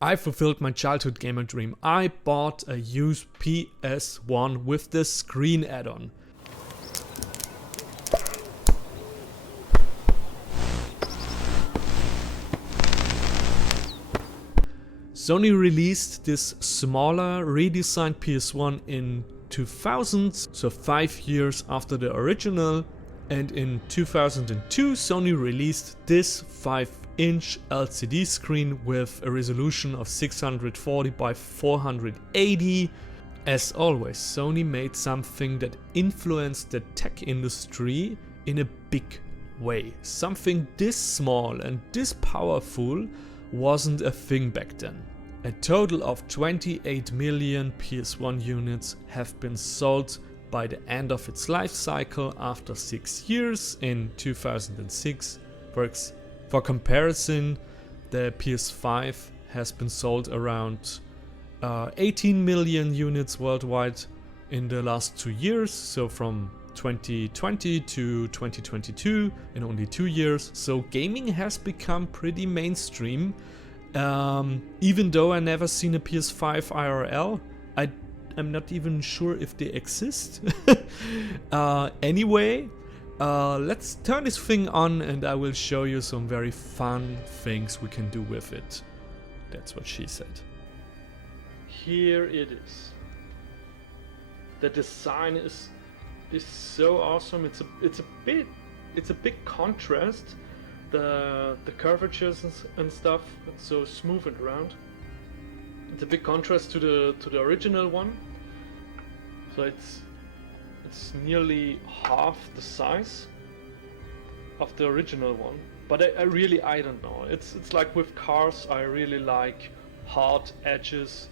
I fulfilled my childhood gamer dream. I bought a used PS1 with the screen add-on. Sony released this smaller redesigned PS1 in 2000, so 5 years after the original, and in 2002 Sony released this 5-inch LCD screen with a resolution of 640 by 480. As always, Sony made something that influenced the tech industry in a big way. Something this small and this powerful wasn't a thing back then. A total of 28 million PS1 units have been sold by the end of its life cycle after 6 years in 2006. For comparison, the PS5 has been sold around 18 million units worldwide in the last 2 years, so from 2020 to 2022 in only 2 years. So gaming has become pretty mainstream. Even though I never seen a PS5 IRL, I'm not even sure if they exist. Anyway, let's turn this thing on and I will show you some very fun things we can do with it. That's what she said. Here it is. The design is so awesome. It's a big contrast. The curvatures and stuff, it's so smooth and round. It's a big contrast to the original one. So it's nearly half the size of the original one. But I don't know. It's like with cars, I really like hard edges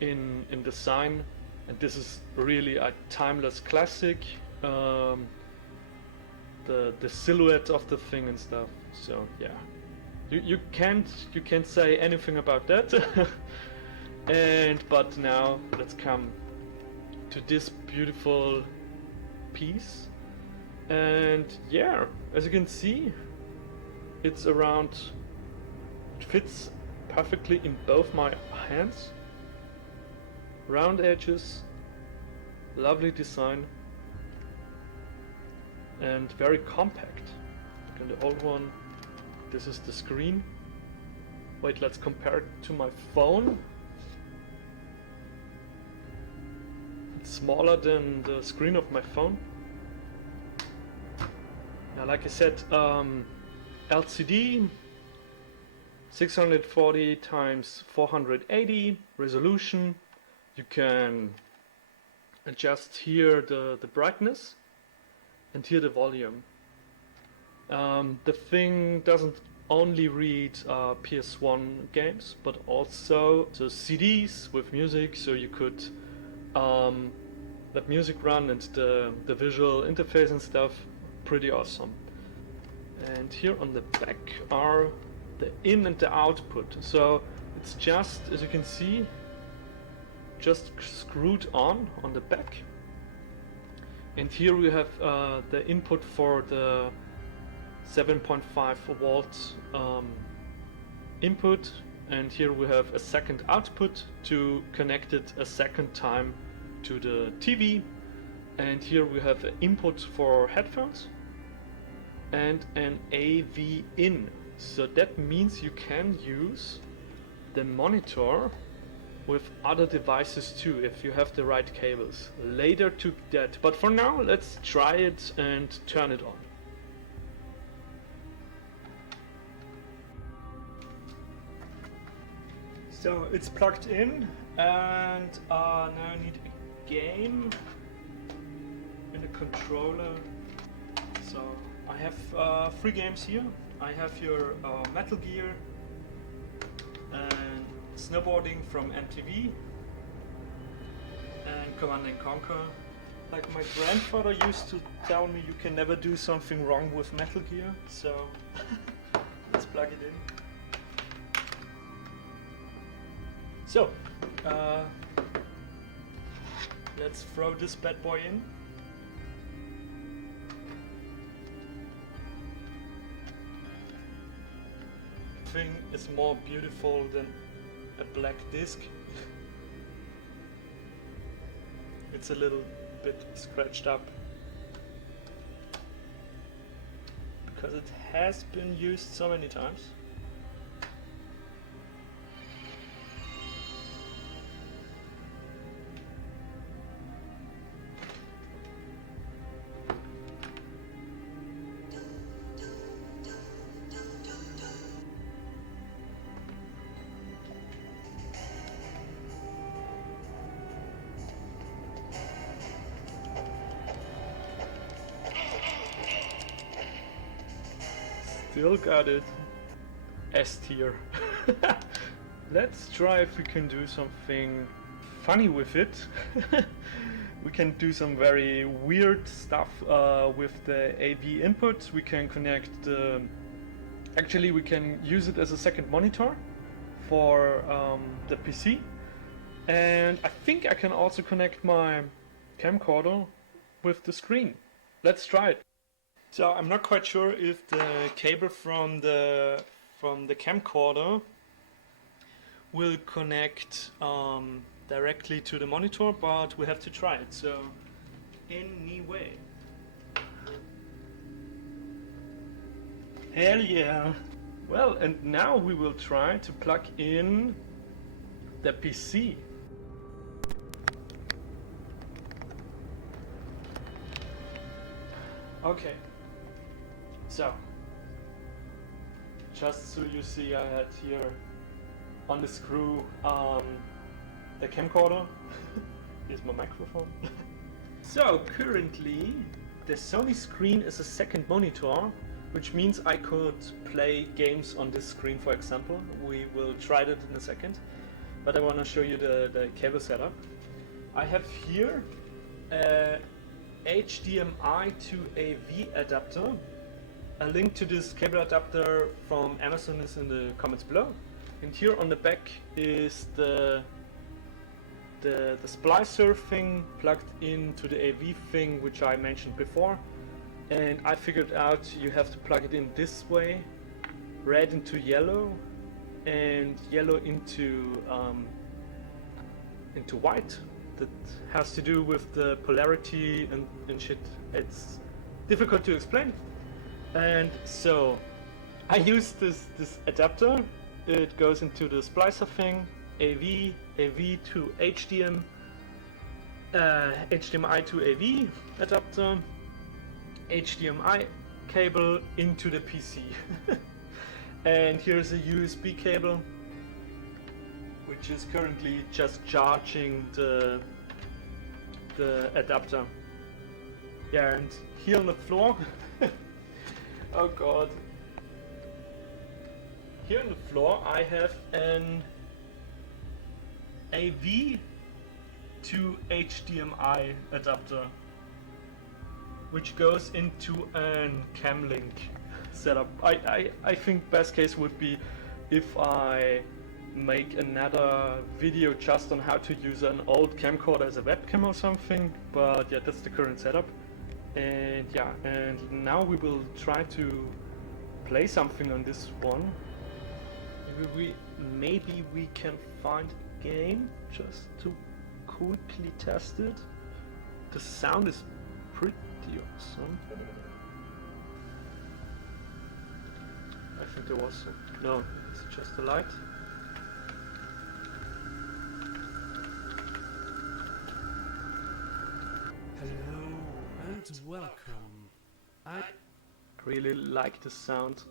in design, and this is really a timeless classic. The silhouette of the thing and stuff. So yeah, you can't say anything about that. But now let's come to this beautiful piece. And yeah, as you can see, it's around. It fits perfectly in both my hands. Round edges, lovely design, and very compact. Look at the old one. This is the screen. Wait, let's compare it to my phone. It's smaller than the screen of my phone. Now, like I said, LCD, 640 times 480 resolution. You can adjust here the brightness and here the volume. The thing doesn't only read PS1 games, but also CDs with music, so you could let music run, and the visual interface and stuff, pretty awesome. And here on the back are the in and the output. So it's just, as you can see, just screwed on the back. And here we have the input for the 7.5 volt input, and here we have a second output to connect it a second time to the TV. And here we have an input for headphones and an AV in. So that means you can use the monitor with other devices too, if you have the right cables. Later to that, but for now let's try it and turn it on. So it's plugged in, and now I need a game and a controller. So I have 3 games here. I have your Metal Gear and snowboarding from MTV and Command & Conquer. Like my grandfather used to tell me, you can never do something wrong with Metal Gear, so let's plug it in. So, let's throw this bad boy in. Thing is more beautiful than a black disc. It's a little bit scratched up because it has been used so many times. Still got it. S tier. Let's try if we can do something funny with it. We can do some very weird stuff with the AV input. We can connect the... Actually, we can use it as a second monitor for the PC. And I think I can also connect my camcorder with the screen. Let's try it. So I'm not quite sure if the cable from the camcorder will connect directly to the monitor, but we have to try it. So anyway, hell yeah! Well, and now we will try to plug in the PC. Okay. So, just so you see, I had here on the screw the camcorder. Here's my microphone. So, currently the Sony screen is a second monitor, which means I could play games on this screen, for example. We will try that in a second, but I want to show you the cable setup. I have here a HDMI to AV adapter. A link to this cable adapter from Amazon is in the comments below. And here on the back is the splicer thing plugged into the AV thing, which I mentioned before. And I figured out you have to plug it in this way: red into yellow, and yellow into white. That has to do with the polarity and shit. It's difficult to explain. And so I use this adapter. It goes into the splicer thing, AV to HDMI to AV adapter, HDMI cable into the PC. And here's a USB cable, which is currently just charging the adapter. Yeah, and here on the floor oh god. Here on the floor I have an AV to HDMI adapter, which goes into an Camlink setup. I think best case would be if I make another video just on how to use an old camcorder as a webcam or something, but yeah, that's the current setup. And yeah, and now we will try to play something on this one. Maybe we can find a game just to quickly test it. The sound is pretty awesome. I think there was no, it's just a light. Hello and welcome. I really like the sound.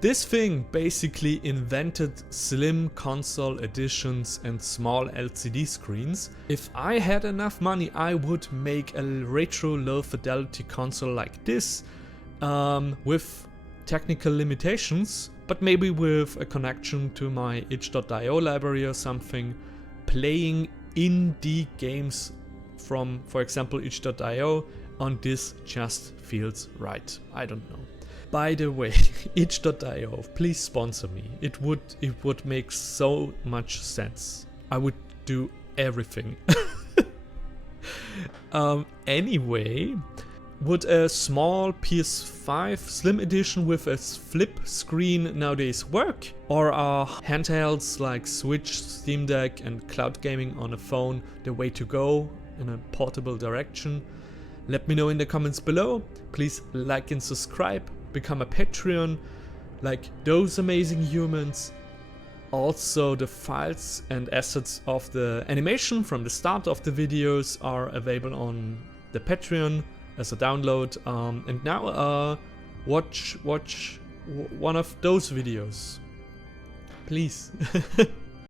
This thing basically invented slim console editions and small LCD screens. If I had enough money, I would make a retro low fidelity console like this, with technical limitations, but maybe with a connection to my itch.io library or something, playing indie games from, for example, itch.io, on this just feels right. I don't know. By the way, itch.io, please sponsor me. It would make so much sense. I would do everything. Anyway, would a small PS5 Slim edition with a flip screen nowadays work? Or are handhelds like Switch, Steam Deck and cloud gaming on a phone the way to go in a portable direction? Let me know in the comments below. Please like and subscribe, become a Patreon, like those amazing humans. Also, the files and assets of the animation from the start of the videos are available on the Patreon as a download. And now watch one of those videos, please.